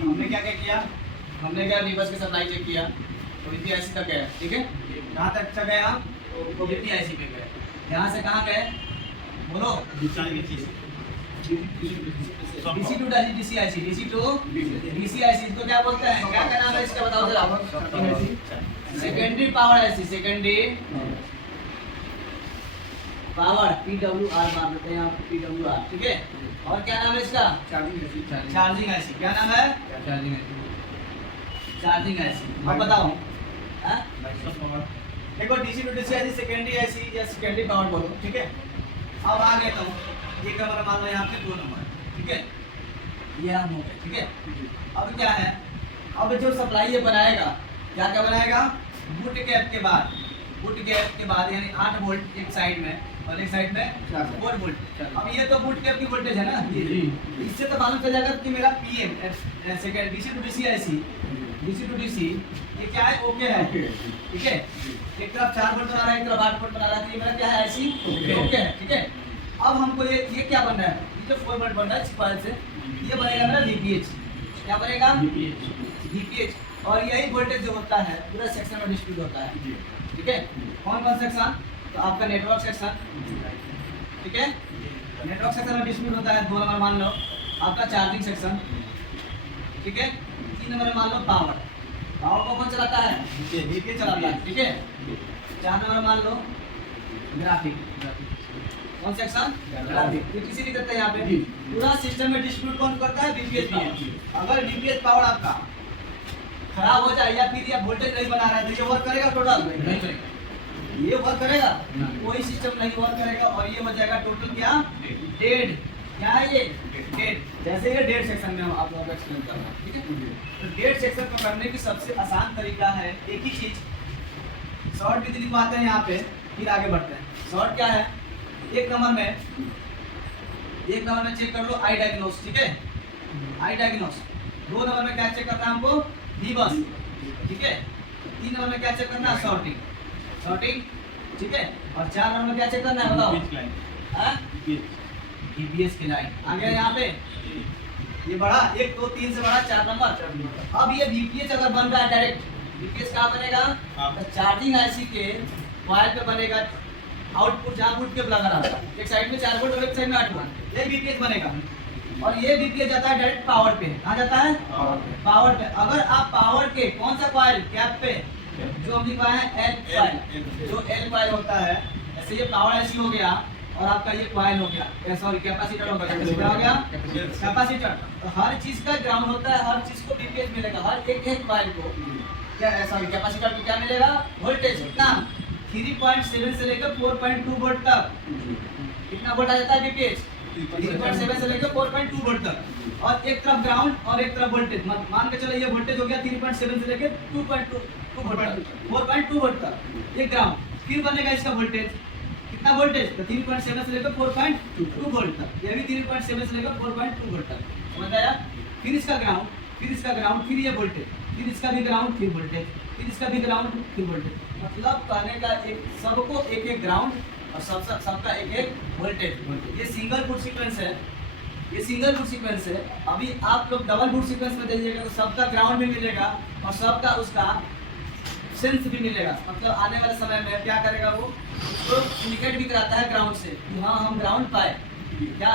हमने क्या क्या किया, हमने क्या रिवर्स की सप्लाई चेक किया तो VP IC तक गया, ठीक है। कहाँ तक गया, तो VP IC पे गए। यहाँ से कहाँ गए बोलो, DC to DC IC, DC to DC IC। इसको क्या बोलते हैं, क्या नाम है इसका बताओ जरा। Secondary power IC, secondary power PWR मान लेते हैं यहाँ PWR, ठीक है। और क्या नाम है इसका, चार्जिंग IC। क्या नाम है, चार्जिंग IC। अब बताओ देखो, DC to DC IC secondary IC या सेकेंडरी पावर बोलो, ठीक है। अब आ गए तुम एक नंबर मान लो यहाँ पे 2 नंबर, ठीक है, ये हम हो गए, ठीक है। अब क्या है, अब जो सप्लाई ये बनाएगा, क्या क्या बनाएगा, बूट कैप के बाद यानी 8 वोल्ट एक साइड में और एक साइड में 4 वोल्ट। अब ये तो बूट कैप की वोल्टेज है ना, इससे तो मालूम चल जाएगा कि मेरा PM second DC to DC IC, DC to DC ये क्या है, ओके है, ठीक है। एक तरफ 4 वोल्ट बना रहा है, एक तरफ 8 वोल्ट बना रहा है, तो ये मेरा क्या है IC ओके है, ठीक है। अब हमको ये क्या बन रहा है, ये जो 4 वोल्ट बन रहा है सिक्वायल से, ये बनेगा मेरा VPH। क्या बनेगा, VPH। और यही वोल्टेज जो होता है पूरा सेक्शन में डिस्ट्रीब्यूट होता है, ठीक है। कौन कौन सेक्शन, तो आपका नेटवर्क सेक्शन, ठीक है, नेटवर्क सेक्शन में डिस्ट्रीब्यूट होता है। 2 नंबर मान लो आपका चार्जिंग सेक्शन, ठीक है। 3 नंबर मान लो पावर को कौन चलाता है, VP चलाता है, ठीक है। 4 नंबर मान लो ग्राफिक, कौन सेक्शन, ग्राफिक। ये किसी लिख देते हैं यहाँ पे, पूरा सिस्टम में डिस्ट्रीब्यूट कौन करता है, VPH पावर। अगर VPH पावर आपका खराब हो जाए या फिर ये वोल्टेज नहीं बना रहा है तो ये वर्क करेगा, टोटल नहीं करेगा, ये वर्क करेगा, कोई सिस्टम नहीं वर्क करेगा। और ये हो जाएगा टोटल क्या, डेड। क्या है ये, डेड। जैसे ये डेड सेक्शन में आप लोगों को एक्सप्लेन कर रहा हूँ, ठीक है। तो डेड सेक्शन को करने की सबसे आसान तरीका है एक ही चीज, शॉर्ट विधि लिखवाते हैं यहाँ पे, फिर आगे बढ़ते हैं। शॉर्ट क्या है, एक नंबर में चेक कर लो आई डायग्नोस, ठीक है, आई डायग्नोस। 2 नंबर में क्या चेक करना है हमको, बस, ठीक है। 3 नंबर में क्या चेक करना है, सॉर्टिंग, ठीक है। और 4 नंबर में क्या चेक करना है बताओ, VPH की लाइन। आ गया यहाँ पे, ये बड़ा 1 2 3 से बड़ा 4 नंबर। अब ये VPH अगर बन रहा है डायरेक्ट, VPH कहाँ बनेगा, तो चार्जिंग IC के कॉइल पे बनेगा। आउटपुट जहाँ बूट के लगा रहा है, एक साइड में 4 वोल्ट और एक साइड में 8 वोल्ट, ये VPH बनेगा। और ये VPH जाता है डायरेक्ट पावर पे। कहाँ जाता है, पावर पे। अगर आप पावर के कौन सा कॉइल, कैप पे जो हम लिखवाए हैं L कॉइल, जो L कॉइल होता है, ऐसे ये पावर IC हो गया और आपका ये कॉइल हो गया, सॉरी कैपेसिटर हो गया, कैपेसिटर। तो हर चीज का ग्राउंड होता है, हर चीज को VPH मिलेगा, हर एक कॉइल को क्या, सॉरी कैपेसिटर को क्या मिलेगा, वोल्टेज। कितना, 3.7 से लेकर 4.2 वोल्ट तक। कितना वोल्ट आ जाता है VPH, 3.7 से लेकर 4.2 वोल्ट तक। और एक तरफ ग्राउंड और एक तरफ वोल्टेज, मान के चलो ये वोल्टेज हो गया 3.7 से लेकर 2.2 वोल्ट, 4.2 वोल्ट तक ये ग्राउंड। फिर बनेगा इसका वोल्टेज, कितना वोल्टेज, तो 3.7 से लेकर 4.2 वोल्ट तक, ये भी 3.7 से लेकर 4.2 वोल्ट तक, समझ आया। फिर इसका ग्राउंड, फिर ये वोल्टेज, फिर इसका भी ग्राउंड, फिर वोल्टेज, फिर इसका भी ग्राउंड, फिर वोल्टेज। मतलब कहने का एक सबको एक ग्राउंड और सबका एक वोल्टेज। ये सिंगल बूट सीक्वेंस है, ये सिंगल बूट सीक्वेंस है। अभी आप लोग डबल बूट सीक्वेंस में जाइएगा तो सबका ग्राउंड भी मिलेगा और सबका उसका सेंस भी मिलेगा। मतलब आने वाले समय में क्या करेगा, वो उसको इंडिकेट भी कराता है ग्राउंड से कि हाँ हम ग्राउंड पाए। क्या